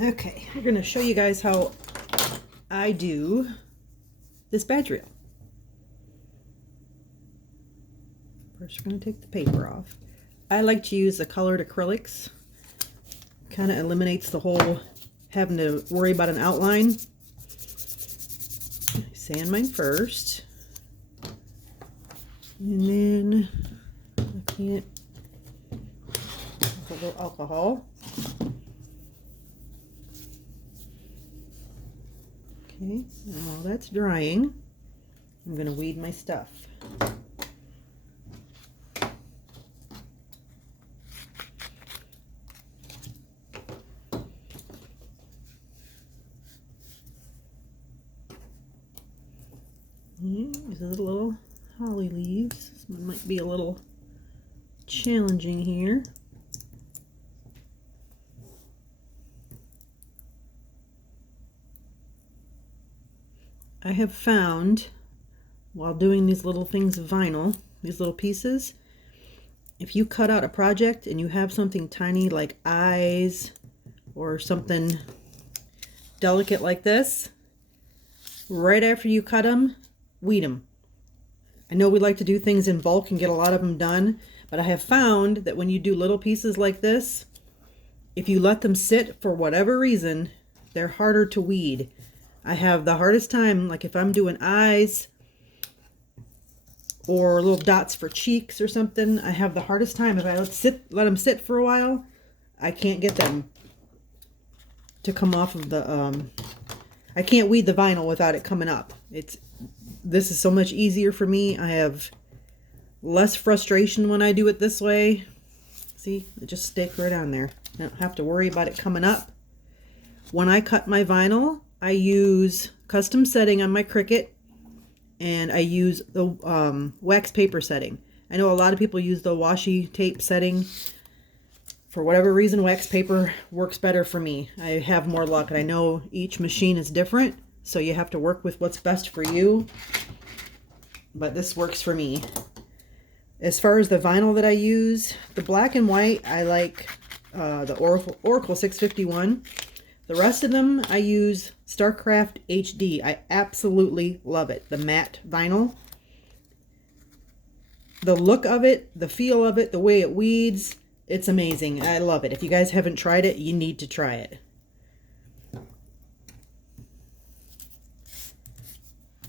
Okay, we're going to show you guys how I do this badge reel. First, we're going to take the paper off. I like to use the colored acrylics. Kind of eliminates the whole having to worry about an outline. I sand mine first. And then I can't. A little alcohol. Okay, and while that's drying, I'm going to weed my stuff. These are the little holly leaves. This one might be a little challenging here. I have found, while doing these little things of vinyl, these little pieces, if you cut out a project and you have something tiny like eyes or something delicate like this, right after you cut them, weed them. I know we like to do things in bulk and get a lot of them done, but I have found that when you do little pieces like this, if you let them sit for whatever reason, they're harder to weed. I have the hardest time, like if I'm doing eyes or little dots for cheeks or something, I have the hardest time if I let them sit for a while. I can't get them to come off of the, I can't weed the vinyl without it coming up. This is so much easier for me. I have less frustration when I do it this way. See, it just sticks right on there. I don't have to worry about it coming up. When I cut my vinyl, I use custom setting on my Cricut, and I use the wax paper setting. I know a lot of people use the washi tape setting. For whatever reason, wax paper works better for me. I have more luck, and I know each machine is different, so you have to work with what's best for you. But this works for me. As far as the vinyl that I use, the black and white, I like the Oracle 651. The rest of them, I use StarCraft HD. I absolutely love it. The matte vinyl. The look of it, the feel of it, the way it weeds, it's amazing. I love it. If you guys haven't tried it, you need to try it.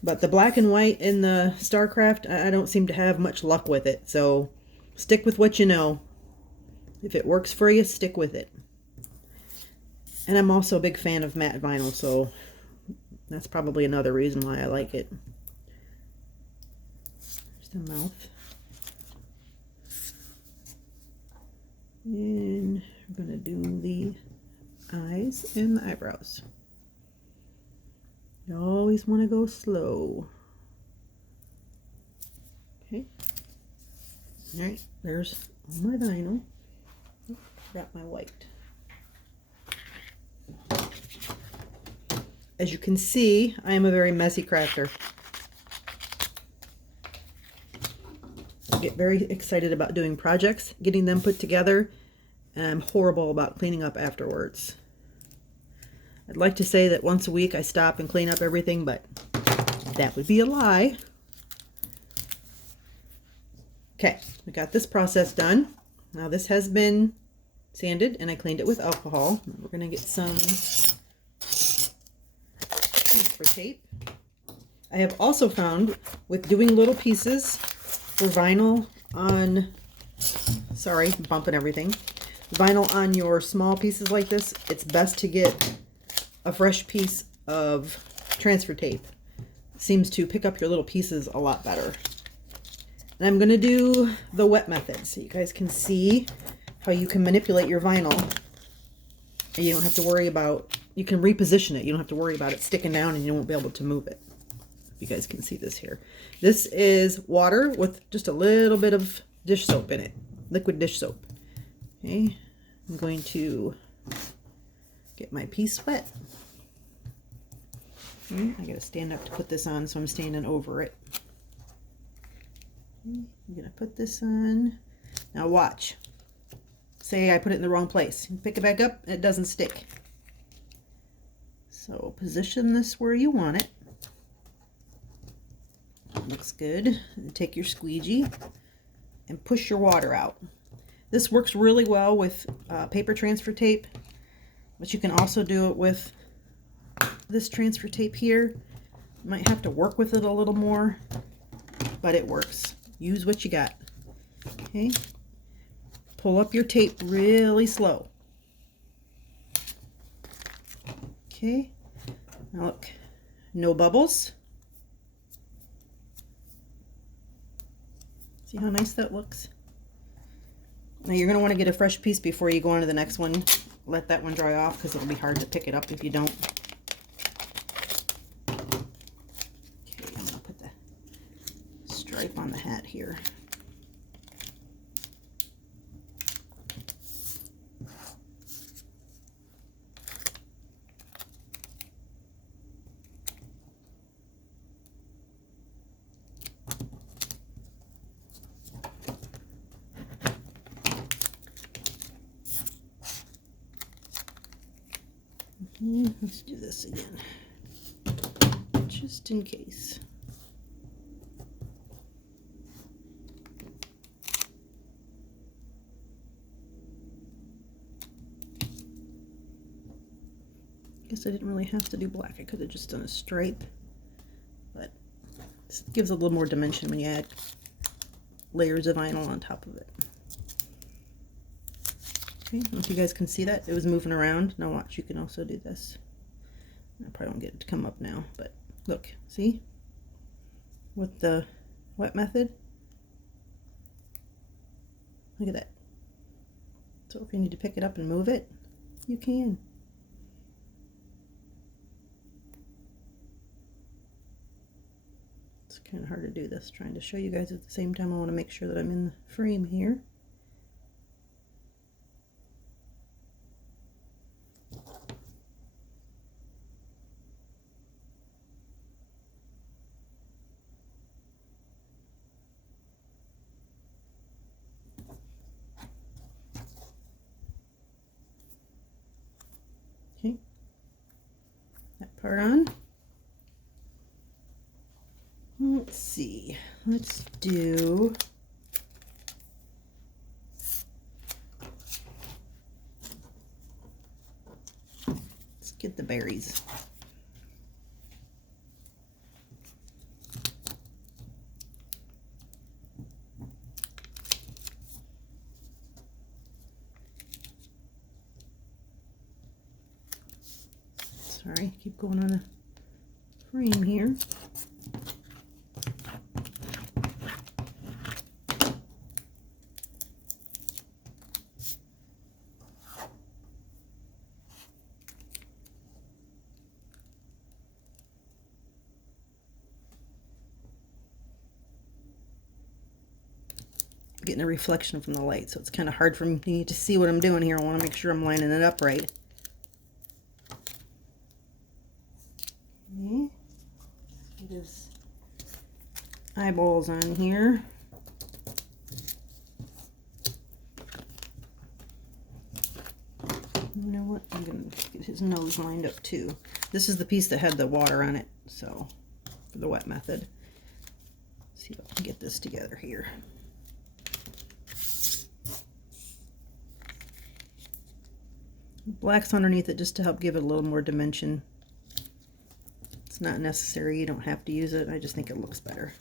But the black and white in the StarCraft, I don't seem to have much luck with it. So stick with what you know. If it works for you, stick with it. And I'm also a big fan of matte vinyl, so that's probably another reason why I like it. There's the mouth. And we're going to do the eyes and the eyebrows. You always want to go slow. Okay. Alright, there's all my vinyl. Oh, forgot my white. As you can see, I am a very messy crafter. I get very excited about doing projects, getting them put together, and I'm horrible about cleaning up afterwards. I'd like to say that once a week I stop and clean up everything, but that would be a lie. Okay, we got this process done. Now this has been sanded and I cleaned it with alcohol. We're going to get some transfer tape. I have also found with doing little pieces for vinyl on, sorry, I'm bumping everything. Vinyl on your small pieces like this, it's best to get a fresh piece of transfer tape. It seems to pick up your little pieces a lot better. And I'm going to do the wet method so you guys can see how you can manipulate your vinyl. And you don't have to worry about, you can reposition it. You don't have to worry about it sticking down and you won't be able to move it. You guys can see this here. This is water with just a little bit of dish soap in it. Liquid dish soap. Okay, I'm going to get my piece wet. Okay, I gotta stand up to put this on, so I'm standing over it. Okay, I'm gonna put this on. Now watch. Say I put it in the wrong place. You pick it back up and it doesn't stick. So position this where you want it. Looks good. And take your squeegee and push your water out. This works really well with paper transfer tape, but you can also do it with this transfer tape here. You might have to work with it a little more, but it works. Use what you got. Okay. Pull up your tape really slow. Okay. Now look, no bubbles. See how nice that looks? Now you're going to want to get a fresh piece before you go on to the next one. Let that one dry off because it'll be hard to pick it up if you don't. Okay, I'm going to put the stripe on the hat here. Let's do this again, just in case. Guess I didn't really have to do black. I could have just done a stripe, but this gives a little more dimension when you add layers of vinyl on top of it. Okay, I don't know if you guys can see that. It was moving around. Now watch, you can also do this. I probably won't get it to come up now, but look, see? With the wet method. Look at that. So if you need to pick it up and move it, you can. It's kind of hard to do this, trying to show you guys at the same time. I want to make sure that I'm in the frame here. Okay, that part on. Let's see, let's do get the berries. Sorry, keep going on a frame here. Getting a reflection from the light, so it's kind of hard for me to see what I'm doing here. I want to make sure I'm lining it up right. Okay. Get his eyeballs on here. You know what? I'm going to get his nose lined up too. This is the piece that had the water on it, so for the wet method. Let's see if I can get this together here. Black's underneath it just to help give it a little more dimension. It's not necessary, you don't have to use it, I just think it looks better.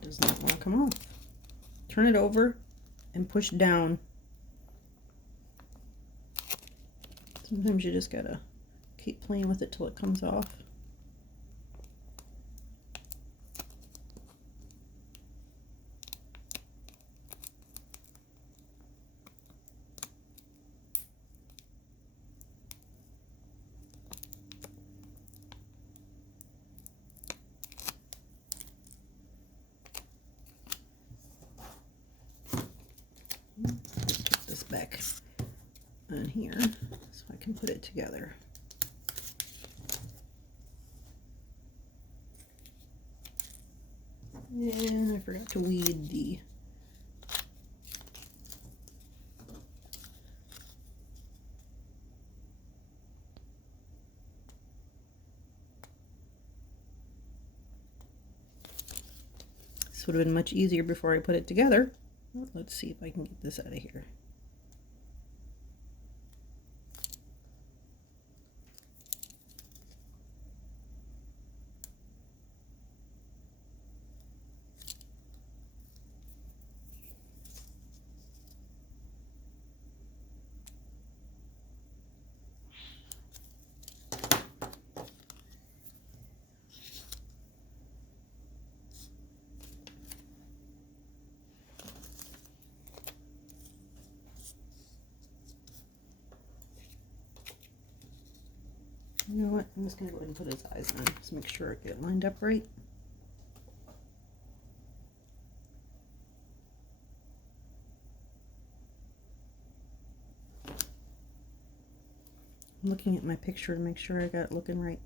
Does not want to come off. Turn it over and push down. Sometimes you just gotta keep playing with it till it comes off. on here so I can put it together. And I forgot to weed the this would have been much easier before I put it together. Well, let's see if I can get this out of here. You know what? I'm just going to go ahead and put his eyes on. Just make sure I get it lined up right. I'm looking at my picture to make sure I got it looking right.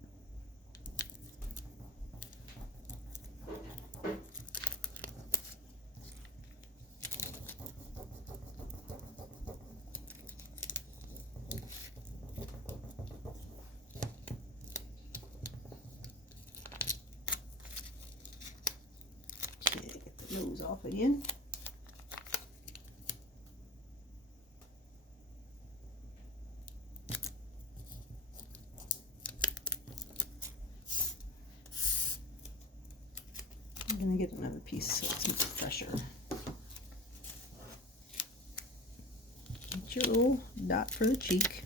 Nose off again. I'm going to get another piece so it's much fresher. Get your little dot for the cheek.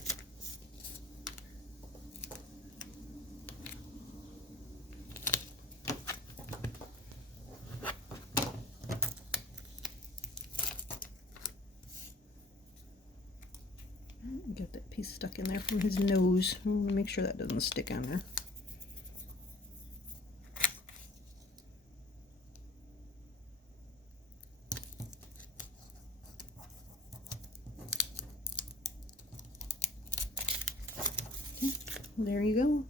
Get that piece stuck in there from his nose. I want to make sure that doesn't stick on there. Okay, there you go.